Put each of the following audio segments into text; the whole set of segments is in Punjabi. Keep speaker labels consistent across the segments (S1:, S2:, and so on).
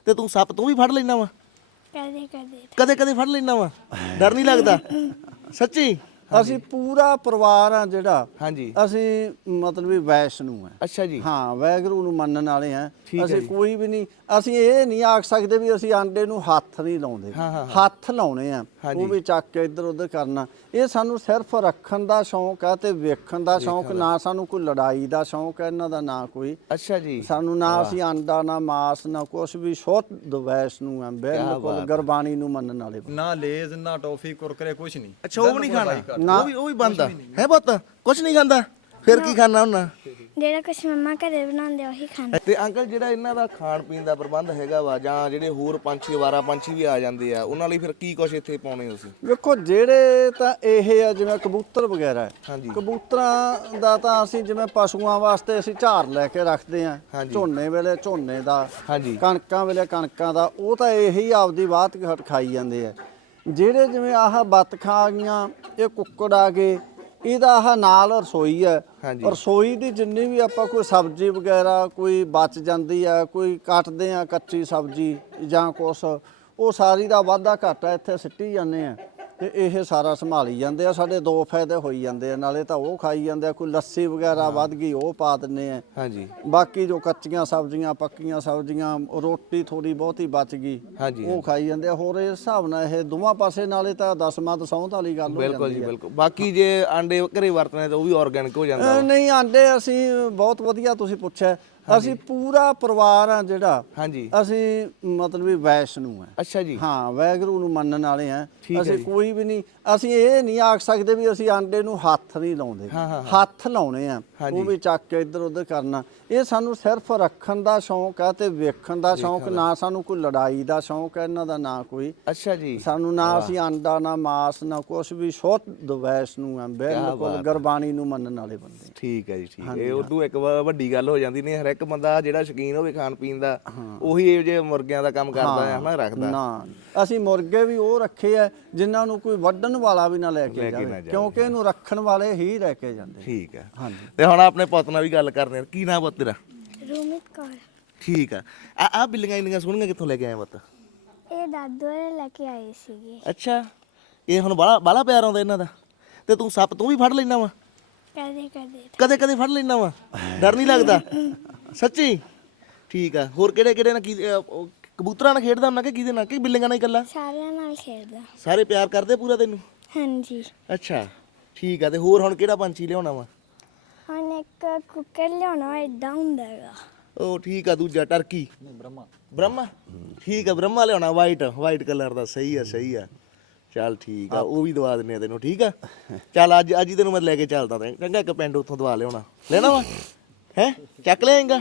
S1: ਤੇ ਤੂੰ ਸੱਪ ਤੂੰ ਵੀ ਫੜ ਲੈਣਾ ਵਾ?
S2: ਕਦੇ ਕਦੇ
S1: ਕਦੇ ਕਦੇ ਫੜ ਲੈਣਾ ਵਾ, ਡਰ ਨਹੀਂ ਲੱਗਦਾ ਸੱਚੀ?
S3: ਅਸੀਂ ਪੂਰਾ ਪਰਿਵਾਰ ਆ ਜਿਹੜਾ,
S1: ਹਾਂਜੀ।
S3: ਅਸੀਂ ਮਤਲਬ ਵੀ ਵੈਸ਼ਨੂੰ ਆ।
S1: ਅੱਛਾ ਜੀ।
S3: ਹਾਂ, ਵਾਹਿਗੁਰੂ ਨੂੰ ਮੰਨਣ ਵਾਲੇ ਆ।
S1: ਠੀਕ ਹੈ
S3: ਅਸੀਂ
S1: ਜੀ।
S3: ਕੋਈ ਵੀ ਨਹੀਂ, ਅਸੀਂ ਇਹ ਨਹੀਂ ਆਖ ਸਕਦੇ ਵੀ ਅਸੀਂ ਆਂਡੇ ਨੂੰ ਹੱਥ ਨਹੀਂ ਲਾਉਂਦੇ। ਹੱਥ ਲਾਉਣੇ ਆ, ਉਹ ਵੀ ਚੱਕ ਕੇ ਇੱਧਰ ਉੱਧਰ ਕਰਨਾ। ਇਹ ਸਾਨੂੰ ਸਿਰਫ ਰੱਖਣ ਦਾ ਸ਼ੌਂਕ ਆ ਤੇ ਵੇਖਣ ਦਾ ਸ਼ੌਂਕ। ਨਾ ਸਾਨੂੰ ਕੋਈ ਲੜਾਈ ਦਾ ਸ਼ੌਂਕ ਹੈ ਇਹਨਾਂ ਦਾ, ਨਾ ਕੋਈ।
S1: ਅੱਛਾ ਜੀ।
S3: ਸਾਨੂੰ ਨਾ ਅਸੀਂ ਆਂਡਾ ਨਾ ਮਾਸ ਨਾ ਕੁਛ ਵੀ, ਸ਼ੁੱਧ ਵੈਸ਼ਨੂੰ ਆ ਬਿਲਕੁਲ, ਗੁਰਬਾਣੀ ਨੂੰ ਮੰਨਣ ਵਾਲੇ।
S4: ਨਾ ਲੇਜ਼ ਨਾ ਟੌਫੀ ਕੁਰਕਰੇ ਕੁਛ ਨਹੀਂ।
S1: ਅੱਛਾ, ਉਹ ਵੀ ਨਹੀਂ ਖਾਣਾ? ਉਹ ਵੀ ਬੰਦ ਆ ਹੈ ਪੁੱਤ? ਕੁਛ ਨਹੀਂ ਖਾਂਦਾ? ਫਿਰ ਕੀ ਖਾਣਾ ਹੁੰਦਾ?
S2: ਜਿਹੜਾ ਕੁਛ ਮੰਮਾ ਘਰੇ ਬਣਾਉਂਦੇ ਉਹੀ ਖਾਣਾ।
S1: ਤੇ ਅੰਕਲ ਜਿਹੜਾ ਇਹਨਾਂ ਦਾ ਖਾਣ ਪੀਣ ਦਾ ਪ੍ਰਬੰਧ ਹੈਗਾ ਵਾ, ਜਾਂ ਜਿਹੜੇ ਹੋਰ ਪੰਛੀ ਅਵਾਰਾ ਪੰਛੀ ਵੀ ਆ ਜਾਂਦੇ ਆ, ਉਹਨਾਂ ਲਈ ਫਿਰ ਕੀ ਕੁਛ ਇੱਥੇ ਪਾਉਣੇ ਤੁਸੀਂ?
S3: ਵੇਖੋ, ਜਿਹੜੇ ਤਾਂ ਇਹ ਆ ਜਿਵੇਂ ਕਬੂਤਰ ਵਗੈਰਾ,
S1: ਹਾਂਜੀ।
S3: ਕਬੂਤਰਾਂ ਦਾ ਤਾਂ ਅਸੀਂ ਜਿਵੇਂ ਪਸ਼ੂਆਂ ਵਾਸਤੇ ਅਸੀਂ ਝਾੜ ਲੈ ਕੇ ਰੱਖਦੇ ਆ। ਝੋਨੇ ਵੇਲੇ ਝੋਨੇ ਦਾ,
S1: ਹਾਂਜੀ।
S3: ਕਣਕਾਂ ਵੇਲੇ ਕਣਕਾਂ ਦਾ, ਉਹ ਤਾਂ ਇਹੀ ਆਪਦੀ ਬਾਤ ਖਾਈ ਜਾਂਦੇ ਆ। ਜਿਹੜੇ ਜਿਵੇਂ ਆਹ ਬੱਤਖਾਂ ਆ ਗਈਆਂ, ਇਹ ਕੁੱਕੜ ਆ ਗਏ, ਇਹਦਾ ਆਹ ਨਾਲ ਰਸੋਈ ਹੈ। ਰਸੋਈ ਦੀ ਜਿੰਨੀ ਵੀ ਆਪਾਂ ਕੋਈ ਸਬਜ਼ੀ ਵਗੈਰਾ ਕੋਈ ਬਚ ਜਾਂਦੀ ਆ, ਕੋਈ ਕੱਟਦੇ ਆ ਕੱਚੀ ਸਬਜ਼ੀ ਜਾਂ ਕੁਛ, ਉਹ ਸਾਰੀ ਦਾ ਵਾਧਾ ਘਾਟਾ ਇੱਥੇ ਸਿੱਟੀ ਜਾਂਦੇ ਆ ਤੇ ਇਹ ਸਾਰਾ ਸੰਭਾਲੀ ਜਾਂਦੇ ਆ। ਸਾਡੇ ਦੋ ਫਾਇਦੇ ਹੋਈ ਜਾਂਦੇ ਆ, ਨਾਲੇ ਤਾਂ ਉਹ ਖਾਈ ਜਾਂਦੇ ਆ, ਕੋਈ ਲੱਸੀ ਵਗੈਰਾ ਵੱਧ ਗਈ ਉਹ ਪਾ ਦਿੰਦੇ ਆ।
S1: ਹਾਂਜੀ।
S3: ਬਾਕੀ ਜੋ ਕੱਚੀਆਂ ਸਬਜ਼ੀਆਂ, ਪੱਕੀਆਂ ਸਬਜ਼ੀਆਂ, ਰੋਟੀ ਥੋੜੀ ਬਹੁਤੀ ਬਚ ਗਈ ਉਹ ਖਾਈ ਜਾਂਦੇ ਆ। ਹੋਰ ਇਸ ਹਿਸਾਬ ਨਾਲ ਇਹ ਦੋਵਾਂ ਪਾਸੇ ਨਾਲੇ ਤਾਂ ਦਸਵਾਂ ਦਸੌਂਤ ਵਾਲੀ ਗੱਲ ਹੋ ਜਾਂਦੀ ਹੈ।
S1: ਬਿਲਕੁਲ ਜੀ, ਬਿਲਕੁਲ। ਬਾਕੀ ਜੇ ਆਂਡੇ ਘਰੇ ਵਰਤਣੇ ਤਾਂ ਉਹ ਵੀ ਆਰਗੈਨਿਕ ਹੋ ਜਾਂਦਾ?
S3: ਨਹੀਂ, ਆਂਡੇ ਅਸੀਂ ਬਹੁਤ ਵਧੀਆ ਤੁਸੀਂ ਪੁੱਛਿਆ। ਅਸੀਂ ਪੂਰਾ ਪਰਿਵਾਰ ਆ ਜਿਹੜਾ,
S1: ਹਾਂਜੀ।
S3: ਅਸੀਂ ਮਤਲਬ ਵੀ ਵੈਸ਼ਨੂੰ ਆ।
S1: ਅੱਛਾ ਜੀ।
S3: ਹਾਂ, ਵਾਹਿਗੁਰੂ ਨੂੰ ਮੰਨਣ ਵਾਲੇ ਆ। ਅਸੀਂ ਕੋਈ ਵੀ ਨਹੀਂ, ਅਸੀਂ ਇਹ ਨਹੀਂ ਆਖ ਸਕਦੇ ਵੀ ਅਸੀਂ ਆਂਡੇ ਨੂੰ ਹੱਥ ਨਹੀਂ ਲਾਉਂਦੇ। ਹੱਥ ਲਾਉਣੇ ਆ, ਉਹ ਵੀ ਚੱਕ ਕੇ ਇੱਧਰ ਉੱਧਰ ਕਰਨਾ। ਇਹ ਸਾਨੂੰ ਸਿਰਫ ਰੱਖਣ ਦਾ ਸ਼ੌਂਕ ਆ ਤੇ ਵੇਖਣ ਦਾ ਸ਼ੌਂਕ। ਨਾ ਸਾਨੂੰ ਕੋਈ ਲੜਾਈ ਦਾ ਸ਼ੌਂਕ ਹੈ ਇਹਨਾਂ ਦਾ, ਨਾ ਕੋਈ।
S1: ਅੱਛਾ ਜੀ।
S3: ਸਾਨੂੰ ਨਾ ਅਸੀਂ ਆਂਡਾ ਨਾ ਮਾਸ ਨਾ ਕੁਛ ਵੀ, ਸ਼ੁੱਧ ਵੈਸ਼ਨੂੰ ਆ ਬਿਲਕੁਲ, ਗੁਰਬਾਣੀ ਨੂੰ ਮੰਨਣ ਵਾਲੇ ਬੰਦੇ।
S1: ਠੀਕ ਹੈ ਜੀ, ਠੀਕ ਹੈ। ਇਹ ਉਦੋਂ ਇੱਕ ਵੱਡੀ ਗੱਲ ਹੋ ਜਾਂਦੀ ਨੇ, ਹਰ ਇੱਕ ਬੰਦਾ ਜਿਹੜਾ ਸ਼ੌਕੀਨ ਹੋਵੇ ਖਾਣ ਪੀਣ ਦਾ, ਉਹੀ ਇਹੋ ਜਿਹੇ ਮੁਰਗਿਆਂ ਦਾ ਕੰਮ ਕਰਦਾ ਹੈ ਹਨਾ, ਰੱਖਦਾ।
S3: ਨਾ, ਅਸੀਂ ਮੁਰਗੇ ਵੀ ਉਹ ਰੱਖੇ ਆ ਜਿਨ੍ਹਾਂ ਨੂੰ ਕੋਈ ਵੱਢਣ ਵਾਲਾ ਵੀ ਨਾ ਲੈ ਕੇ ਜਾਵੇ, ਕਿਉਂਕਿ ਇਹਨੂੰ ਰੱਖਣ ਵਾਲੇ ਹੀ ਲੈ ਕੇ ਜਾਂਦੇ।
S1: ਠੀਕ ਹੈ।
S3: ਹਾਂਜੀ।
S1: ਤੇ ਹੁਣ ਆਪਣੇ ਪੁੱਤ ਨਾਲ ਵੀ ਗੱਲ ਕਰਦੇ ਆ। ਕੀ ਨਾਮ ਪੁੱਤ ਤੇਰਾ?
S2: ਰੂਮਿਤ ਕੌਰ।
S1: ਠੀਕ ਆ। ਆ ਬਿੱਲੀਆਂ ਇੰਨੀਆਂ ਸੋਹਣੀਆਂ ਕਿੱਥੋਂ ਲੈ ਕੇ ਆਏ ਪੁੱਤ?
S2: ਇਹ ਦਾਦੂ ਨੇ ਲੈ ਕੇ ਆਏ ਸੀਗੇ।
S1: ਅੱਛਾ, ਇਹ ਹੁਣ ਬਾਲਾ ਪਿਆਰ ਆਉਂਦਾ ਇਹਨਾਂ ਦਾ? ਤੇ ਤੂੰ ਸੱਪ ਤੂੰ ਵੀ ਫੜ ਲੈਣਾ ਵਾ?
S2: ਕਦੇ ਕਦੇ
S1: ਕਦੇ ਕਦੇ ਫੜ ਲੈਣਾ ਵਾ, ਡਰ ਨਹੀਂ ਲੱਗਦਾ ਸੱਚੀ? ਠੀਕ ਆ। ਹੋਰ ਕਿਹੜੇ ਕਿਹੜੇ ਨਾਲ ਕੀ ਕਬੂਤਰਾਂ ਨਾਲ ਖੇਡਦਾ ਹੁੰਦਾ ਕਿ ਕਿਹਦੇ ਨਾਲ, ਕਿ ਬਿੱਲੀਆਂ ਨਾਲ ਇਕੱਲਾ?
S2: ਸਾਰਿਆਂ ਨਾਲ ਖੇਡਦਾ।
S1: ਸਾਰੇ ਪਿਆਰ ਕਰਦੇ ਪੂਰਾ ਤੈਨੂੰ?
S2: ਹਾਂਜੀ।
S1: ਅੱਛਾ, ਠੀਕ ਆ। ਤੇ ਹੋਰ ਹੁਣ ਕਿਹੜਾ ਪੰਛੀ ਲਿਆਉਣਾ ਵਾ?
S2: ਹੁਣ ਇੱਕ ਕੁੱਕਰ ਲਿਆਉਣਾ, ਏਦਾਂ ਹੁੰਦਾ ਹੈਗਾ।
S1: ਉਹ ਠੀਕ ਆ। ਦੂਜਾ ਟਰਕੀ?
S4: ਬ੍ਰਹਮਾ।
S1: ਬ੍ਰਹਮਾ, ਠੀਕ ਆ। ਬ੍ਰਹਮਾ ਲਿਆਉਣਾ, ਵਾਈਟ ਕਲਰ ਦਾ। ਸਹੀ ਆ, ਸਹੀ ਆ। ਚੱਲ ਠੀਕ ਆ, ਉਹ ਵੀ ਦਵਾ ਦਿੰਨੇ ਆ ਤੈਨੂੰ। ਠੀਕ ਆ, ਚੱਲ ਅੱਜ ਹੀ ਤੈਨੂੰ ਮੈਂ ਲੈ ਕੇ ਚੱਲਦਾ। ਤੈਨੂੰ ਚੰਗਾ, ਇੱਕ ਪਿੰਡ ਉੱਥੋਂ ਦਵਾ ਲਿਆਉਣਾ। ਲੈਣਾ ਵਾ ਹੈ? ਚੱਕ ਲਿਆਏਂਗਾ?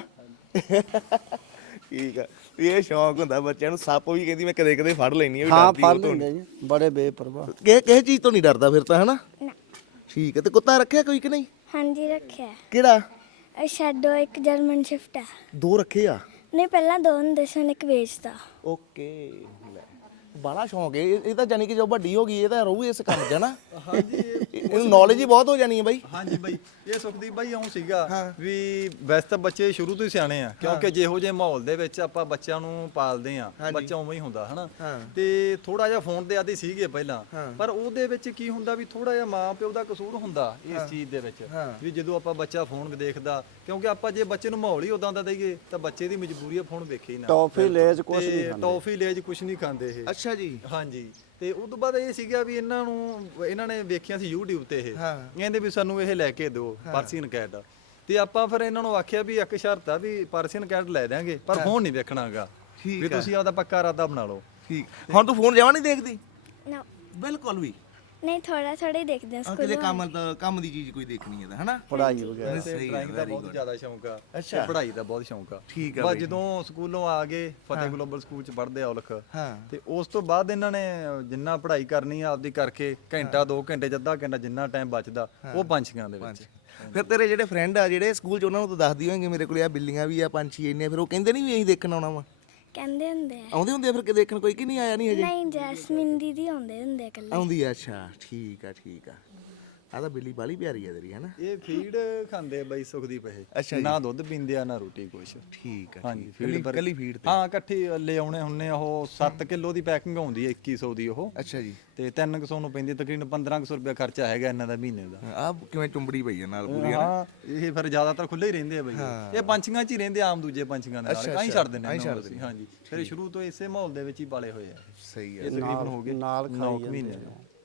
S1: ਠੀਕ ਆ। ਇਹ ਸ਼ੌਂਕ ਹੁੰਦਾ ਬੱਚਿਆਂ ਨੂੰ। ਸੱਪ ਵੀ ਕਹਿੰਦੀ ਮੈਂ ਕਦੇ ਕਦੇ ਫੜ ਲੈਣੀ ਆ।
S3: ਹਾਂ, ਫੜ ਲੈਂਦੇ ਜੀ, ਬੜੇ ਬੇਪਰਵਾਹ।
S1: ਕਿਸੇ ਚੀਜ਼ ਤੋਂ ਨਹੀਂ ਡਰਦਾ ਫਿਰ ਤਾਂ, ਹਨਾ? ਠੀਕ ਆ। ਤੇ ਕੁੱਤਾ ਰੱਖਿਆ ਕੋਈ ਕਿ ਨਹੀਂ?
S2: ਹਾਂਜੀ, ਰੱਖਿਆ।
S1: ਕਿਹੜਾ?
S2: ਸ਼ੈਡੋ, ਇੱਕ ਜਰਮਨ ਸ਼ਿਫਟ ਹੈ।
S1: ਦੋ ਰੱਖੇ ਆ?
S2: ਨਹੀਂ, ਪਹਿਲਾਂ ਦੋ ਹੁੰਦੇ ਸਨ, ਇੱਕ ਵੇਚਦਾ।
S1: ਓਕੇ। ਬੜਾ ਸ਼ੌਂਕ ਹੈ ਇਹ ਤਾਂ, ਜਾਨੀ ਕਿ ਜੋ ਵੱਡੀ ਹੋ ਗਈ ਇਹ ਤਾਂ ਰਹੂ ਇਸ ਕੰਮ 'ਚ ਨਾ।
S4: ਹਾਂਜੀ,
S1: ਇਹਨੂੰ ਨੌਲੇਜ ਹੀ ਬਹੁਤ ਹੋ ਜਾਣੀ ਹੈ ਬਾਈ।
S4: ਹਾਂਜੀ ਬਾਈ, ਇਹ ਸੁਖਦੀਪ ਬਾਈ ਇਉਂ ਸੀਗਾ ਵੀ ਵੈਸੇ ਤਾਂ ਬੱਚੇ ਸ਼ੁਰੂ ਤੋਂ ਹੀ ਸਿਆਣੇ ਆ, ਕਿਉਂਕਿ ਜਿਹੋ ਜਿਹੇ ਮਾਹੌਲ ਦੇ ਵਿੱਚ ਆਪਾਂ ਬੱਚਿਆਂ ਨੂੰ ਪਾਲਦੇ ਆ, ਬੱਚਾ ਉਵੇਂ ਹੀ ਹੁੰਦਾ ਹਨਾ। ਤੇ ਥੋੜਾ ਜਿਹਾ ਫੋਨ ਦੇ ਆਦੀ ਸੀਗੇ ਪਹਿਲਾਂ, ਪਰ ਉਹਦੇ ਵਿੱਚ ਕੀ ਹੁੰਦਾ ਵੀ ਥੋੜਾ ਜਿਹਾ ਮਾਂ ਪਿਓ ਦਾ ਕਸੂਰ ਹੁੰਦਾ ਇਸ ਚੀਜ਼ ਦੇ ਵਿੱਚ, ਵੀ ਜਦੋਂ ਆਪਾਂ ਬੱਚਾ ਫੋਨ ਦੇਖਦਾ, ਕਿਉਂਕਿ ਆਪਾਂ ਜੇ ਬੱਚੇ ਨੂੰ ਮਾਹੌਲ ਹੀ ਉਦਾਂ ਦਾ ਦੇਈਏ ਤਾਂ ਬੱਚੇ ਦੀ ਮਜਬੂਰੀ ਆ ਫੋਨ ਵੇਖੇ ਹੀ ਨਾ।
S3: ਟੌਫੀ ਲੇਜ ਕੁਛ ਨਹੀਂ ਖਾਂਦੇ।
S4: ਟੌਫੀ ਲੇਜ ਕੁਛ ਨਹੀਂ ਖਾਂਦੇ ਇਹ।
S1: ਅੱਛਾ ਜੀ।
S4: ਹਾਂਜੀ। ਤੇ ਉਸ ਤੋਂ ਬਾਅਦ ਇਹ ਸੀਗਾ ਵੀ ਇਹਨਾਂ ਨੇ ਵੇਖਿਆ ਸੀ YouTube ਤੇ, ਇਹ ਕਹਿੰਦੇ ਵੀ ਸਾਨੂੰ ਇਹ ਲੈ ਕੇ ਦਿਓ ਪਰਸ਼ੀਅਨ ਕੈਟ। ਤੇ ਆਪਾਂ ਫਿਰ ਇਹਨਾਂ ਨੂੰ ਆਖਿਆ ਵੀ ਇੱਕ ਸ਼ਰਤ ਆ ਵੀ ਪਰਸ਼ੀਅਨ ਕੈਟ ਲੈ ਦਿਆਂਗੇ, ਪਰ ਫੋਨ ਨਹੀਂ ਵੇਖਣਾਗਾ, ਵੀ ਤੁਸੀਂ ਆਪਦਾ ਪੱਕਾ ਇਰਾਦਾ ਬਣਾ ਲਓ।
S1: ਠੀਕ। ਹੁਣ ਤੂੰ ਫੋਨ ਜਮਾ ਨਹੀਂ ਦੇਖਦੀ?
S2: ਨਾ,
S1: ਬਿਲਕੁਲ ਵੀ
S2: ਨਹੀਂ, ਥੋੜਾ ਥੋੜਾ ਹੀ ਦੇਖਦੇ ਹਾਂ
S1: ਕਿਤੇ
S2: ਸਕੂਲ।
S1: ਕੰਮ ਦੀ ਚੀਜ਼ ਕੋਈ ਦੇਖਣੀ ਹੈ ਤਾਂ, ਹਨਾ?
S3: ਪੜ੍ਹਾਈ ਵਗੈਰਾ।
S4: ਡਰਾਇੰਗ ਦਾ ਬਹੁਤ ਜ਼ਿਆਦਾ ਸ਼ੌਂਕ ਆ,
S1: ਅੱਛਾ।
S4: ਪੜ੍ਹਾਈ ਦਾ ਬਹੁਤ ਸ਼ੌਂਕ ਆ।
S1: ਠੀਕ ਆ।
S4: ਬਸ ਜਦੋਂ ਸਕੂਲੋਂ ਆ ਗਏ, ਫਤਿਹ ਗਲੋਬਲ ਸਕੂਲ ਚ ਪੜ੍ਹਦੇ ਆ ਔਲਖ,
S1: ਹਾਂ।
S4: ਤੇ ਉਸ ਤੋਂ ਬਾਅਦ ਇਹਨਾਂ ਨੇ ਜਿੰਨਾ ਪੜ੍ਹਾਈ ਕਰਨੀ ਆ ਆਪਦੀ ਕਰਕੇ, ਘੰਟਾ 2 ਘੰਟੇ ਚ ਅੱਧਾ ਘੰਟਾ ਜਿੰਨਾ ਟਾਈਮ ਬਚਦਾ ਉਹ ਪੰਛੀਆਂ ਦੇ ਵਿੱਚ।
S1: ਫਿਰ ਤੇਰੇ ਜਿਹੜੇ ਫਰੈਂਡ ਆ ਜਿਹੜੇ ਸਕੂਲ ਚ, ਉਹਨਾਂ ਨੂੰ ਤਾਂ ਦੱਸਦੀ ਹੋਏਗੀ ਮੇਰੇ ਕੋਲ ਆ ਬਿੱਲੀਆਂ ਵੀ ਆ, ਪੰਛੀ ਇੰਨੇ, ਫਿਰ ਉਹ ਕਹਿੰਦੇ ਨਹੀਂ ਵੀ ਅਸੀਂ ਦੇਖਣ ਆਉਣਾ ਵਾ?
S2: ਕਹਿੰਦੇ ਹੁੰਦੇ ਆ।
S1: ਆਉਂਦੇ ਹੁੰਦੇ ਆ ਫਿਰ ਦੇਖਣ? ਕੋਈ ਕਿ ਨਹੀਂ ਆਇਆ? ਨਹੀਂ ਹਜੇ?
S2: ਨਹੀਂ, ਜੈਸਮੀਨ ਦੀਦੀ ਆਉਂਦੇ ਹੁੰਦੇ ਇਕੱਲੇ।
S1: ਆਉਂਦੀ ਆ? ਅੱਛਾ, ਠੀਕ ਆ, ਠੀਕ ਆ। ਆ ਤਾਂ ਬਿੱਲੀ ਬਾਲੀ ਪਿਆਰੀ ਹੈ ਤੇਰੀ ਹੈ ਨਾ।
S4: ਇਹ ਫੀਡ ਖਾਂਦੇ ਆ ਬਾਈ ਸੁਖਦੀਪ
S1: ਅੱਛਾ
S4: ਇਹ ਨਾ ਦੁੱਧ ਪੀਂਦੇ ਆ ਨਾ ਰੋਟੀ ਕੁਛ।
S1: ਠੀਕ ਆ
S4: ਹਾਂਜੀ
S1: ਕੱਲੀ ਫੀਡ ਤੇ।
S4: ਹਾਂ ਇਕੱਠੀ ਲੈ ਆਉਣੇ ਹੁੰਨੇ ਉਹ 7 ਕਿਲੋ ਦੀ ਪੈਕਿੰਗ ਆਉਂਦੀ ਹੈ 2100 ਦੀ ਉਹ।
S1: ਅੱਛਾ ਜੀ।
S4: ਤੇ 300 ਨੂੰ ਪੈਂਦੀ ਤਕਰੀਬਨ 1500 ਰੁਪਏ ਖਰਚਾ ਹੈਗਾ ਇਹਨਾਂ ਦਾ ਮਹੀਨੇ ਦਾ।
S1: ਆ ਕਿਵੇਂ ਚੁੰਬੜੀ ਪਈ ਆ ਨਾਲ ਪੂਰੀ।
S4: ਹਾਂ ਇਹ ਫਿਰ ਜ਼ਿਆਦਾਤਰ ਖੁੱਲੇ ਹੀ ਰਹਿੰਦੇ ਆ ਬਈ ਇਹ ਪੰਛੀਆਂ 'ਚ ਹੀ ਰਹਿੰਦੇ ਆਮ ਦੂਜੇ ਪੰਛੀਆਂ ਦੇ ਨਾਲ ਕਾਈ ਛੱਡ ਦਿੰਦੇ ਨੇ ਹਾਂਜੀ ਫਿਰ ਸ਼ੁਰੂ ਤੋਂ ਇਸੇ ਮਾਹੌਲ ਦੇ ਵਿੱਚ ਹੀ ਪਾਲੇ ਹੋਏ ਆ।
S1: ਸਹੀ ਆ
S4: ਇਹ ਤਕਰੀਬਨ ਹੋ ਗਏ
S3: ਨਾਲ
S4: 9 ਮਹੀਨੇ।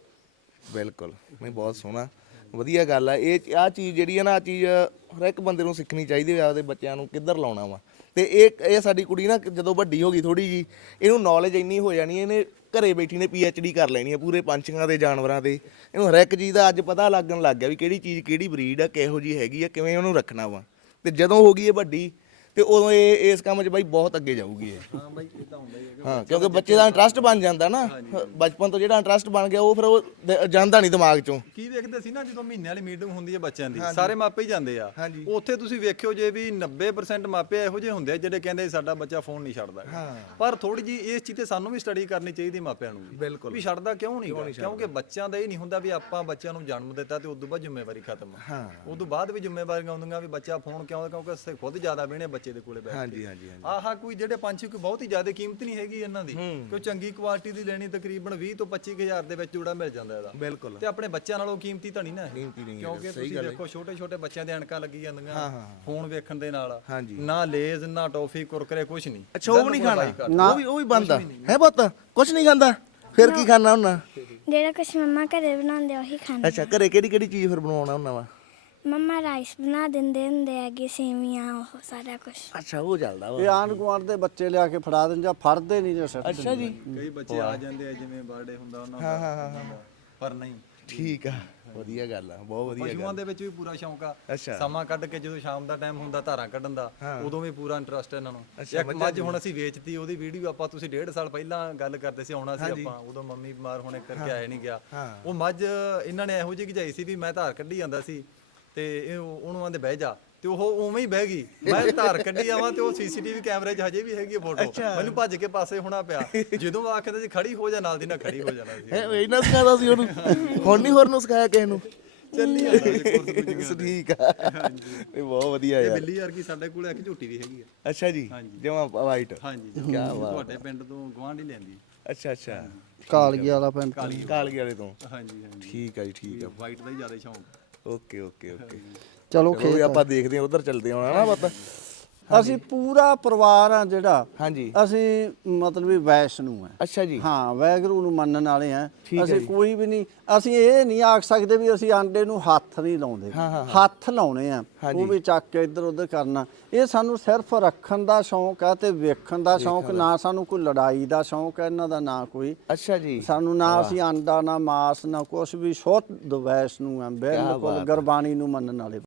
S1: ਬਿਲਕੁਲ ਨਹੀਂ ਬਹੁਤ ਸੋਹਣਾ ਵਧੀਆ ਗੱਲ ਆ। ਇਹ ਆ ਚੀਜ਼ ਜਿਹੜੀ ਆ ਨਾ ਆ ਚੀਜ਼ ਹਰ ਇੱਕ ਬੰਦੇ ਨੂੰ ਸਿੱਖਣੀ ਚਾਹੀਦੀ ਹੈ ਆਪਦੇ ਬੱਚਿਆਂ ਨੂੰ ਕਿੱਧਰ ਲਾਉਣਾ ਵਾ। ਤੇ ਇਹ ਸਾਡੀ ਕੁੜੀ ਨਾ ਜਦੋਂ ਵੱਡੀ ਹੋ ਗਈ ਥੋੜੀ ਜੀ ਇਹਨੂੰ ਨੌਲੇਜ ਇੰਨੀ ਹੋ ਜਾਣੀ ਇਹਨੇ ਘਰੇ ਬੈਠੀ ਨੇ PhD ਕਰ ਲੈਣੀ ਆ ਪੂਰੇ ਪੰਛੀਆਂ ਦੇ ਜਾਨਵਰਾਂ ਦੇ। ਇਹਨੂੰ ਹਰ ਇੱਕ ਚੀਜ਼ ਦਾ ਅੱਜ ਪਤਾ ਲੱਗਣ ਲੱਗ ਗਿਆ ਵੀ ਕਿਹੜੀ ਚੀਜ਼ ਕਿਹੜੀ ਬਰੀਡ ਆ ਕਿਹੋ ਜੀ ਹੈਗੀ ਆ ਕਿਵੇਂ ਉਹਨੂੰ ਰੱਖਣਾ ਵਾ। ਤੇ ਜਦੋਂ ਹੋ ਗਈ ਇਹ ਵੱਡੀ ਤੇ ਉਦੋਂ ਇਹ ਇਸ ਕੰਮ 'ਚ ਬਾਈ ਬਹੁਤ ਅੱਗੇ ਜਾਊਗੀ ਇਹ।
S4: ਹਾਂ ਬਾਈ ਇਹ ਤਾਂ ਹੁੰਦਾ ਹੀ ਹੈ।
S1: ਹਾਂ ਕਿਉਂਕਿ ਬੱਚੇ ਦਾ ਇੰਟਰਸਟ ਬਣ ਜਾਂਦਾ ਨਾ ਬਚਪਨ ਤੋਂ ਜਿਹੜਾ ਇੰਟਰਸਟ ਬਣ ਗਿਆ ਉਹ ਫਿਰ ਉਹ ਜਾਂਦਾ ਨਹੀਂ ਦਿਮਾਗ 'ਚੋਂ।
S4: ਕੀ ਵੇਖਦੇ ਸੀ ਨਾ ਜਦੋਂ ਮਹੀਨੇ ਵਾਲੀ ਮੀਟਿੰਗ ਹੁੰਦੀ ਹੈ ਬੱਚਿਆਂ ਦੀ ਸਾਰੇ ਮਾਪੇ ਹੀ ਜਾਂਦੇ ਆ ਉੱਥੇ ਤੁਸੀਂ ਵੇਖਿਓ ਜੇ ਵੀ 90% ਮਾਪੇ ਇਹੋ ਜਿਹੇ ਹੁੰਦੇ ਆ ਜਿਹੜੇ ਕਹਿੰਦੇ ਸਾਡਾ ਬੱਚਾ ਫੋਨ ਨਹੀਂ ਛੱਡਦਾ ਪਰ ਥੋੜੀ ਜੀ ਇਸ ਚੀਜ਼ ਤੇ ਸਾਨੂੰ ਵੀ ਸਟੱਡੀ ਕਰਨੀ ਚਾਹੀਦੀ ਮਾਪਿਆਂ ਨੂੰ
S1: ਬਿਲਕੁਲ
S4: ਵੀ ਛੱਡਦਾ ਕਿਉਂ ਨਹੀਂ ਕਿਉਂਕਿ ਬੱਚਿਆਂ ਦਾ ਇਹ ਨਹੀਂ ਹੁੰਦਾ ਵੀ ਆਪਾਂ ਬੱਚਿਆਂ ਨੂੰ ਜਨਮ ਦਿੱਤਾ ਤੇ ਉਦੋਂ ਬਾਅਦ ਜ਼ਿੰਮੇਵਾਰੀ ਖਤਮ ਉਦੋਂ ਬਾਅਦ ਵੀ ਜ਼ਿੰਮੇਵਾਰੀਆਂ ਆਉਂਦੀਆਂ ਵੀ ਬੱਚਾ ਫੋਨ ਕਿਉਂ ਕਿਉਂਕਿ ਅਸੀਂ ਖੁਦ ਜ਼ਿਆਦਾ ਬਹਿਣੇ ਬੱਚੇ ਦੇ ਕੋਲੇ ਬੈਠ ਕੇ ਆਹ ਕੋਈ ਜਿਹੜੇ ਪੰਛੀ ਕੋਈ ਬਹੁਤ ਹੀ ਜ਼ਿਆਦਾ ਕੀਮਤ ਨਹੀਂ ਹੈਗੀ ਇਹਨਾਂ ਦੀ ਕੋਈ ਚੰਗੀ ਕੁਆਲਿਟੀ ਦੀ ਲੈਣੀ ਤਕਰੀਬਨ 20 ਤੋਂ 25000 ਦੇ ਵਿੱਚ ਜੋੜਾ ਮਿਲ ਜਾਂਦਾ ਇਹਦਾ
S1: ਬਿਲਕੁਲ
S4: ਤੇ ਆਪਣੇ ਬੱਚਿਆਂ ਨਾਲੋਂ ਕੀਮਤੀ ਤਾਂ ਨਹੀਂ ਨਾ ਕਿਉਂਕਿ ਤੁਸੀਂ ਦੇਖੋ ਛੋਟੇ ਛੋਟੇ ਬੱਚਿਆਂ ਦੇ ਅਣਕਾਂ ਲੱਗੀ ਜਾਂਦੀਆਂ ਫੋਨ ਵੇਖਣ ਦੇ ਨਾਲ ਨਾ ਲੇਜ਼ ਨਾ ਟੌਫੀ ਕੁਰਕਰੇ ਕੁਝ ਨਹੀਂ।
S1: ਅੱਛਾ ਉਹ ਵੀ ਨਹੀਂ ਖਾਣਾ ਉਹ ਵੀ ਬੰਦ ਆ ਹੈ ਪੁੱਤ ਕੁਝ ਨਹੀਂ ਖਾਂਦਾ ਫਿਰ ਕੀ ਖਾਣਾ ਉਹਨਾਂ
S2: ਜਿਹੜਾ ਕੁਛ ਮੰਮਾ ਘਰੇ ਬਣਾਉਂਦੇ ਉਹੀ ਖਾਂਦੇ।
S1: ਅੱਛਾ ਘਰੇ ਕਿਹੜੀ ਕਿਹੜੀ ਚੀਜ਼ ਫਿਰ ਬਣਾਉਣਾ ਉਹਨਾਂ ਵਾ
S2: ਮੰਮਾ ਰਾਈਸ ਬਣਾ ਦਿੰਦੇ ਹੁੰਦੇ ਹੈਗੇ ਸੇਵੀਆਂ ਉਹ ਸਾਰਾ ਕੁਛ।
S1: ਅੱਛਾ ਉਹ ਚੱਲਦਾ ਵਾ
S3: ਇਹ ਆਂਢ ਗੁਆਂਢ ਦੇ ਬੱਚੇ ਲਿਆ ਕੇ ਫੜਾ ਦਿੰਦੇ ਜਾਂ ਫੜਦੇ ਨਹੀਂ ਜਾਂ ਸੱਟ
S1: ਅੱਛਾ ਜੀ
S4: ਕਈ ਬੱਚੇ ਆ ਜਾਂਦੇ ਆ ਜਿਵੇਂ ਬਰਥਡੇ ਹੁੰਦਾ ਉਹਨਾਂ ਦਾ ਪਰ ਨਹੀਂ
S1: ਠੀਕ ਆ ਵਧੀਆ ਗੱਲ ਆ ਬਹੁਤ ਵਧੀਆ
S4: ਪਸ਼ੂਆਂ ਦੇ ਵਿੱਚ ਵੀ ਪੂਰਾ ਸ਼ੌਂਕ ਆ
S1: ਅੱਛਾ
S4: ਸਮਾਂ ਕੱਢ ਕੇ ਜਦੋਂ ਸ਼ਾਮ ਦਾ ਟਾਈਮ ਹੁੰਦਾ ਧਾਰਾਂ ਕੱਢਣ ਦਾ ਉਦੋਂ ਵੀ ਪੂਰਾ ਇੰਟਰਸਟ ਇਹਨਾਂ ਨੂੰ। ਇੱਕ ਮੱਝ ਹੁਣ ਅਸੀਂ ਵੇਚਤੀ ਉਹਦੀ ਵੀਡੀਓ ਆਪਾਂ ਤੁਸੀਂ 1.5 ਸਾਲ ਪਹਿਲਾਂ ਗੱਲ ਕਰਦੇ ਸੀ ਆਉਣਾ ਸੀ ਆਪਾਂ ਉਦੋਂ ਮੰਮੀ ਬਿਮਾਰ ਹੋਣੇ ਕਰਕੇ ਆਏ ਨਹੀਂ ਗਿਆ ਉਹ ਮੱਝ ਇਹਨਾਂ ਨੇ ਇਹੋ ਜਿਹੀ ਗਜਾਈ ਸੀ ਵੀ ਮੈਂ ਧਾਰ ਕੱਢੀ ਜਾਂਦਾ ਸੀ ਤੇ ਇਹ ਉਹਨੂੰ ਆਂਦੇ ਬਹਿ ਜਾ ਤੇ ਉਹ ਉਵੇਂ ਹੀ ਬਹਿ ਗਈ ਮੈਂ ਧਾਰ ਕੱਢੀ ਆਵਾਂ ਤੇ ਉਹ CCTV ਕੈਮਰੇ 'ਚ ਹਜੇ ਵੀ ਹੈਗੀ ਫੋਟੋ ਮੈਨੂੰ ਭੱਜ ਕੇ ਪਾਸੇ ਹੋਣਾ ਪਿਆ ਜਦੋਂ ਆਖਦਾ ਸੀ ਖੜੀ ਹੋ ਜਾ ਨਾਲ ਦੀ ਨਾਲ ਖੜੀ ਹੋ ਜਾਣਾ ਸੀ।
S1: ਇਹਨਾਂ ਸਿਖਾਦਾ ਸੀ ਉਹਨੂੰ ਹੁਣ ਨਹੀਂ ਹੋਰ ਨੂੰ ਸਿਖਾਇਆ ਕਿਸੇ ਨੂੰ
S4: ਚੱਲੀ ਜਾਂਦਾ
S1: ਠੀਕ ਆ ਇਹ ਬਹੁਤ ਵਧੀਆ ਯਾਰ।
S4: ਬਿੱਲੀ ਵਰਗੀ ਸਾਡੇ ਕੋਲ ਇੱਕ ਝੋਟੀ ਵੀ ਹੈਗੀ ਆ।
S1: ਅੱਛਾ ਜੀ ਜਮਾ ਵਾਈਟ
S4: ਹਾਂਜੀ ਕੀ ਬਾਤ ਤੁਹਾਡੇ ਪਿੰਡ ਤੋਂ ਗਵਾਂਢੀ ਲੈਂਦੀ।
S1: ਅੱਛਾ ਅੱਛਾ
S3: ਕਾਲਗੀ ਵਾਲਾ ਪਿੰਡ
S1: ਕਾਲਗੀ ਵਾਲੇ ਤੋਂ
S4: ਹਾਂਜੀ ਹਾਂਜੀ
S1: ਠੀਕ ਆ ਜੀ ਠੀਕ ਆ
S4: ਵਾਈਟ ਦਾ ਹੀ ਜ਼ਿਆਦਾ ਸ਼ੌਂਕ।
S1: ਓਕੇ ਓਕੇ ਓਕੇ
S3: ਚਲੋ
S1: ਚਲੋ ਆਪਾਂ ਦੇਖਦੇ ਹਾਂ ਉਧਰ ਚੱਲਦੇ ਹਾਂ ਨਾ ਪਤਾ।
S3: ਅਸੀਂ ਪੂਰਾ ਪਰਿਵਾਰ ਆ ਜਿਹੜਾ
S1: ਹਾਂਜੀ
S3: ਅਸੀਂ ਮਤਲਬ ਵੀ ਵੈਸ਼ਨੂ ਆ।
S1: ਅੱਛਾ ਜੀ
S3: ਹਾਂ ਵੈਗਰੂ ਨੂੰ ਮੰਨਣ ਵਾਲੇ ਆ ਅਸੀਂ ਕੋਈ ਵੀ ਨਹੀਂ ਅਸੀਂ ਇਹ ਨਹੀਂ ਆਖ ਸਕਦੇ ਵੀ ਅਸੀਂ ਆਂਡੇ ਨੂੰ ਹੱਥ ਨਹੀਂ ਲਾਉਂਦੇ ਹੱਥ ਲਾਉਣੇ ਆ ਉਹ ਵੀ ਚੱਕ ਕੇ ਇੱਧਰ ਉੱਧਰ ਕਰਨਾ ਇਹ ਸਾਨੂੰ ਸਿਰਫ ਰੱਖਣ ਦਾ ਸ਼ੌਂਕ ਆ ਤੇ ਵੇਖਣ ਦਾ ਸ਼ੌਂਕ ਨਾ ਸਾਨੂੰ ਕੋਈ ਲੜਾਈ ਦਾ ਸ਼ੌਂਕ ਹੈ ਇਹਨਾਂ ਦਾ ਨਾ ਕੋਈ।
S1: ਅੱਛਾ ਜੀ
S3: ਸਾਨੂੰ ਨਾ ਅਸੀਂ ਆਂਡਾ ਨਾ ਮਾਸ ਨਾ ਕੁਛ ਵੀ ਸ਼ੁੱਧ ਵੈਸ਼ਨੂ ਆ ਬਿਲਕੁਲ ਗੁਰਬਾਣੀ ਨੂੰ ਮੰਨਣ ਵਾਲੇ।